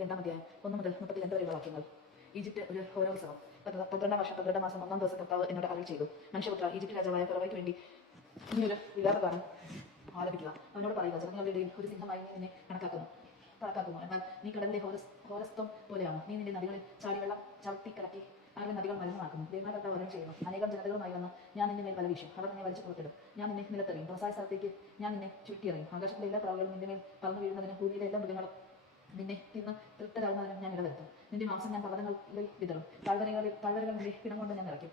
രണ്ടാം അധ്യായം ഒന്ന് മുതൽ മുപ്പത്തി രണ്ട് വരെയുള്ള വാക്യങ്ങൾ. ഈജിപ്റ്റ് ഒരു ഹോരോത്സവം. പന്ത്ര- പന്ത്രണ്ടാം വർഷം പന്ത്രണ്ടാം മാസം ഒന്നാം ദിവസം കർത്താവ് എന്നോട് അറിയി ചെയ്തു. മനുഷ്യപുത്ര ഈജിപ്റ്റ് രാജാവായ ഫറവയ്ക്ക് വേണ്ടി ഈ ഒരു വിലാപഗാനം ആലപിക്കുക. അവനോട് പറയുക ജനങ്ങളുടെ ഇടയിൽ ഒരു സിംഹമായി നിന്നെ കണക്കാക്കുന്നു. കണക്കാക്കുന്നു. എന്നാൽ നീ കടലിലെ ഹോരസ് ഹോരസ്ത്വം പോലെയാണ്? നീ നിന്റെ നദികളിൽ ചാടിവെള്ളം ചവിട്ടി കലക്കി അവരുടെ നദികൾ മലിനമാക്കുന്നു ദൈവകർത്താവ് കർത്താവ് വരം ചെയ്യുന്നു. അനേകം ജനതകളുമായി വന്ന് ഞാൻ നിന്നെ മേൽ വല വീശും അവർ നിന്നെ വലിച്ചു പുറത്തിടും ഞാൻ നിന്നെ നിലത്തെറിയും. തുറസായ സ്ഥലത്തേക്ക് ഞാൻ നിന്നെ ചുറ്റിയെറിയും. ആകാശത്തിലെ എല്ലാ പ്രാവുകളും നിന്റെ മേൽ പറന്നു വീഴുന്നതിനും ഭൂമിയിലെ എല്ലാ മൃഗങ്ങളും നിന്നെ തിന്ന് തൃപ്തരാകുന്നതിനും ഞാൻ ഇടവരുത്തും. നിന്റെ മാംസം ഞാൻ പർവതങ്ങളിൽ വിതറും. താഴ്വരകളിൽ താഴ്വരകൾ നിന്റെ പിണം കൊണ്ട് ഞാൻ നിറയ്ക്കും.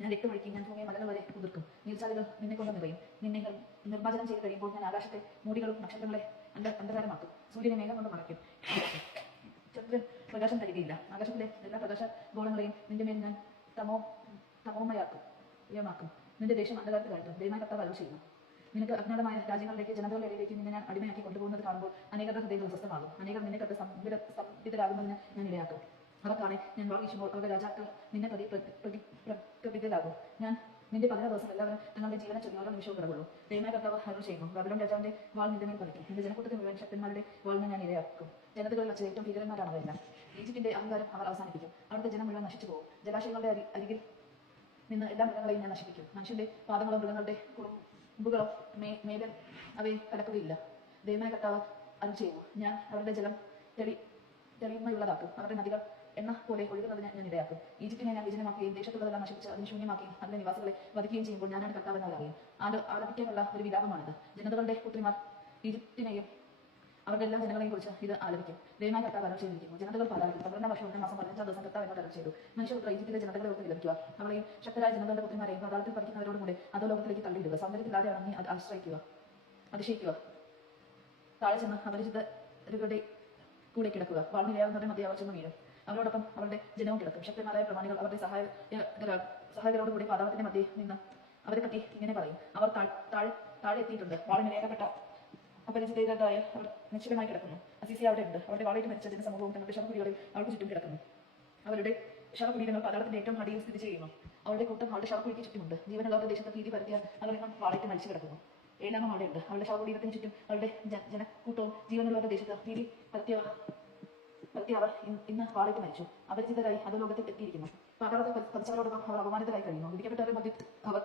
ഞാൻ രക്തമൊഴുക്കി ഞാൻ ഭൂമിയെ മലകൾ വരെ കുതിർക്കും നീർച്ചാലുകൾ നിന്നെ കൊണ്ട് നിറയും. നിന്നെ നിർ- നിർമ്മാർജനം ചെയ്ത് കഴിയുമ്പോൾ ഞാൻ ആകാശത്തെ മൂടികളും നക്ഷത്രങ്ങളെ അന്ധ അന്ധകാരമാക്കും. സൂര്യനെ മേഘം കൊണ്ട് മറയ്ക്കും. ചന്ദ്രൻ പ്രകാശം തരികയില്ല. ആകാശത്തിലെ എല്ലാ പ്രകാശ ഗോളങ്ങളെയും നിന്റെ മേൽ ഞാൻ തമോ തമോമയാക്കും. യമാക്കും. നിന്റെ ദേശം അന്ധകാരത്തിലായിട്ടും ദൈവമായ കർത്താവ് അരുൾ ചെയ്യുന്നു. നിനക്ക് അജ്ഞാതമായ രാജ്യങ്ങളിലേക്ക് ജനതകളുടെ ഇടയിലേക്ക് നിന്നെ അടിമയാക്കി കൊണ്ടുപോകുന്നത് കാണുമ്പോൾ അനേകരുടെ ഹൃദയങ്ങൾ അസ്വസ്ഥമാകും. അനേകർ നിന്നെ കണ്ട് സംവിധ ഞാൻ ഇടയാക്കും അവർക്കാണെ ഞാൻ വാൾ വീശുമ്പോൾ അവരുടെ രാജാക്കൾ നിന്നെ പ്രതി പ്രകൃതിയിലാകും ഞാൻ നിന്റെ പകര ദിവസം എല്ലാവരും തങ്ങളുടെ ജീവനെ ചൊല്ലിയോളം നിമിഷവും കിടക്കുള്ളൂ. ദൈവമായ കർത്താവ് അരുൾ ചെയ്യുന്നു. ബബലോൺ രാജാവിന്റെ വാൾ നിന്റെ മേൽ പതിക്കും. നിന്റെ ജനക്കൂട്ടത്തിൽ മുഴുവൻ ശക്തന്മാരുടെ വാളിനെ ഞാൻ ഇരയാക്കും. ജനതകളിൽ വെച്ച് ഏറ്റവും ഭീകരന്മാരാണ് അവരെല്ലാം. ഈജിപ്തിന്റെ അഹങ്കാരം അവർ അവസാനിപ്പിക്കും. അവിടുത്തെ ജനം മുഴുവൻ നശിച്ചു പോകും. ജലാശയങ്ങളുടെ അരി അരികിൽ നിന്ന് എല്ലാ മൃഗങ്ങളെയും ഞാൻ നശിപ്പിക്കും. മനുഷ്യന്റെ പാദങ്ങളും മൃഗങ്ങളുടെ കുറുമ്പുകളോ മേ മേലൻ അവയെ കലക്കുകയില്ല ദൈവമായ കർത്താവ് അത് ചെയ്യുന്നു. ഞാൻ അവരുടെ ജലം തെളി തെളിമയുള്ളതാക്കും. അവരുടെ നദികൾ എണ്ണ പോലെ ഒഴുകുന്നതിന് ഞാൻ ഇടയാക്കും. ഈജിപ്തിനെ ഞാൻ വിജനമാക്കുകയും ദേശത്തുള്ളതെല്ലാം നശിപ്പിച്ച് അതിന് ശൂന്യമാക്കുകയും അതിലെ നിവാസികളെ വധിക്കുകയും ചെയ്യുമ്പോൾ ഞാനാണ് കർത്താവെന്ന് അറിയും ആല ആലപിക്കാനുള്ള ഒരു വിലാപമാണിത്. ജനതകളുടെ പുത്രിമാർ ഈജിപ്തിനെയും അവരുടെ എല്ലാ ജനങ്ങളെയും കുറിച്ച് ഇത് ആലപിക്കും. ദൈവമായ കർത്താവ് അരം ചെയ്തിരിക്കുന്നു. ജനതകൾ പാലാളിക്കും പന്ത്രണ്ടാം വർഷം ഒന്നാം മാസം പതിനഞ്ചാം ദിവസം കർത്താവ് എന്നോട് അരം ചെയ്തു. മനുഷ്യപുത്ര ഈജിപ്തിലെ ജനതകളെ ഓർത്ത് വിലപിക്കുക. അവളെയും ശക്തരായ ജനതകളുടെ പുത്രിമാരെയും പാതാളത്തിൽ പഠിക്കുന്നവരോടും കൂടെ അതോ ലോകത്തിലേക്ക് തള്ളിയിടുക സൗന്ദര്യത്തിലാതെയാണ് നീ അത് ആശ്രയിക്കുക. അതിശയിക്കുക. താഴെ ചെന്ന് അപരിചിതരുടെ കൂടെ കിടക്കുക. വാൾനിരയാവുന്നവരുടെ മധ്യ അവർ ചെന്ന് വീഴും. അവരോടൊപ്പം അവരുടെ ജനവും കിടക്കും. ശക്തന്മാരായ പ്രമാണികൾ അവരുടെ സഹായ സഹായകരോടുകൂടി പാതാളത്തിന്റെ മധ്യേ നിന്ന് അവരെ പറ്റി ഇങ്ങനെ പറയും. അവർ താഴെ താഴെ എത്തിയിട്ടുണ്ട്. വാളിനിരയാക്കപ്പെട്ട അപരിചിതരായ അവർ നിശ്ചിതമായി കിടക്കുന്നു. അസീസി അവിടെ ഉണ്ട്. അവരുടെ വാളേറ്റ് മരിച്ച സമൂഹവും തങ്ങളുടെ ശവകുടികളിൽ അവർക്ക് ചുറ്റും കിടക്കുന്നു. അവരുടെ ശവകുടീരങ്ങൾ പാതാളത്തിന്റെ ഏറ്റവും അടിയിൽ സ്ഥിതി ചെയ്യുന്നു. അവരുടെ കൂട്ടം അവരുടെ ശവകുടിക്ക് ചുറ്റുമുണ്ട്. ജീവനുള്ള പ്രദേശത്ത് ഭീതി പരത്തിയ അവരെല്ലാം വാളേറ്റ് മരിച്ചു കിടക്കുന്നു. ഏഴാമം അവിടെയുണ്ട് അവരുടെ ശവകുടീരത്തിന് ചുറ്റും അവരുടെ ജ- ജനക്കൂട്ടവും ജീവനുള്ള പ്രദേശത്ത് ഭീതി പരത്തിയ പരത്തിയ അവർ ഇന്ന് വാളേറ്റ് മരിച്ചു. അപരിചിതരായി അത് ലോകത്തിൽ എത്തിയിരിക്കുന്നു. പാതാളത്തിൽ പതി- പതിച്ചവരോടൊപ്പം അവർ അപമാനിതരായി കഴിയുന്നു. വിധിക്കപ്പെട്ടവരുടെ മധ്യ അവർ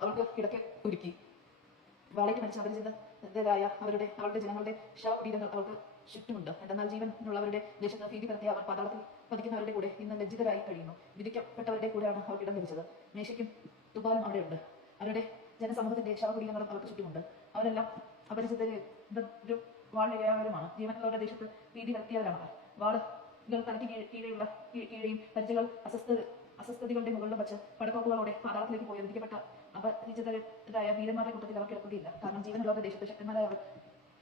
അവർക്ക് കിടക്കെ ഒരുക്കി. വാളേറ്റ് മരിച്ച അപരിചിതരായ അവരുടെ അവരുടെ ജനങ്ങളുടെ ശവപീഠങ്ങൾ അവർക്ക് ചുറ്റുമുണ്ട്. എന്നാൽ ജീവനുള്ളവരുടെ ദേശത്ത് ഭീതി പരത്തിയ അവർ പാതാളത്തിൽ പതിക്കുന്നവരുടെ കൂടെ ഇന്ന് ലജ്ജിതരായി കഴിയുന്നു. വിധിക്കപ്പെട്ടവരുടെ കൂടെയാണ് അവർക്ക് ഇടം ലഭിച്ചത് മേശയ്ക്കും തുപാലും അവിടെയുണ്ട് അവരുടെ ജനസമൂഹത്തിന്റെ ശവപീഠങ്ങളും അവർക്ക് ചുറ്റുമുണ്ട്. അവരെല്ലാം അപരിചിതരും വാളിരയാവരുമാണ് ജീവനുള്ളവരുടെ ദേശത്ത് ഭീതി പരത്തിയവരാണ് വാളുകൾ തലയ്ക്ക് കീഴ് കീഴെയുള്ള കീഴെയും പരിചകൾ അസ്വസ്ഥ അസ്വസ്ഥതകളുടെ മുകളിലും വച്ച് പടക്കോപ്പുകളോടെ പാതാളത്തിലേക്ക് പോയി വിധിക്കപ്പെട്ട അപരിചിതരായ വീരന്മാരുടെ കൂട്ടത്തിൽ അവർ കിടക്കുകയില്ല. കാരണം ജീവനുള്ളവരുടെ പ്രദേശത്ത് ശക്തന്മാരായ അവർ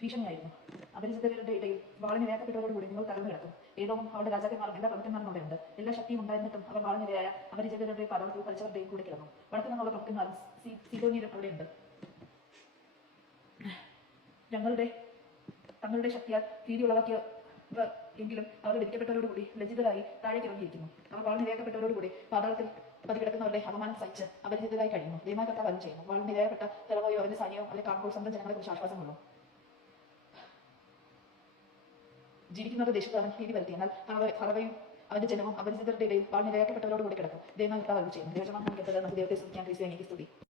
ഭീഷണിയായിരുന്നു. അപരിചിതരുടെ ഇടയിൽ വാളിന് വേക്കപ്പെട്ടവരോടുകൂടി നിങ്ങൾ തകർന്നു കിടക്കും. ഏതോവും അവരുടെ രാജാക്കന്മാരും എല്ലാ പ്രഭുക്കന്മാരും അവിടെയുണ്ട് എല്ലാ ശക്തിയും ഉണ്ടായിരുന്നിട്ടും അവർ വാളിനിരയായ അപരിചിതരുടെ പാതാളത്തിൽ പരിച്ചവരുടെയും കൂടെ കിടന്നു. വടക്കു നിന്നുള്ള പ്രഭുക്കന്മാരും സി- സീതോന്യരും അവിടെയുണ്ട് ഞങ്ങളുടെ തങ്ങളുടെ ശക്തിയാൽ ഭീതി ഉളവാക്കിയവർ എങ്കിലും അവർ വിധിക്കപ്പെട്ടവരോടുകൂടി ലജ്ജിതരായി താഴേക്ക് ഇറങ്ങിയിരിക്കുന്നു. അവർ വാൾ നിരയാക്കപ്പെട്ടവരോടുകൂടി പാതാളത്തിൽ പതികിടക്കുന്നവരുടെ അപമാനം സഹിച്ച് അപരിചിതരായി കഴിയുന്നു. ദൈവമായ കർത്താവ് അരുൾ ചെയ്യുന്നു വളരെ നിരയപ്പെട്ട തലവയോ അവന്റെ സൈന്യവും അവരെ കാണുമ്പോൾ സ്വന്തം ജനങ്ങളെ കുറിച്ച് ആശ്വാസമുള്ളൂ. ജീവിക്കുന്നവരുടെ ദേശത്ത് അവൻ ഭീതി വരുത്തി. എന്നാൽ ഫറവയും അവന്റെ ജനവും അപരിചിതരുടെ ഇടയിൽ വളരെ നിരയാക്കപ്പെട്ടവരോട് കൂടി കിടക്കും. ദൈവമായ കർത്താവ് ചെയ്യുന്നു ചെയ്യുന്നു ദൈവജമാൻ നമുക്ക് ദൈവത്തെ സ്തുതിക്കാൻ ക്രിസ്ത്യാനിക്ക് സ്തുതി.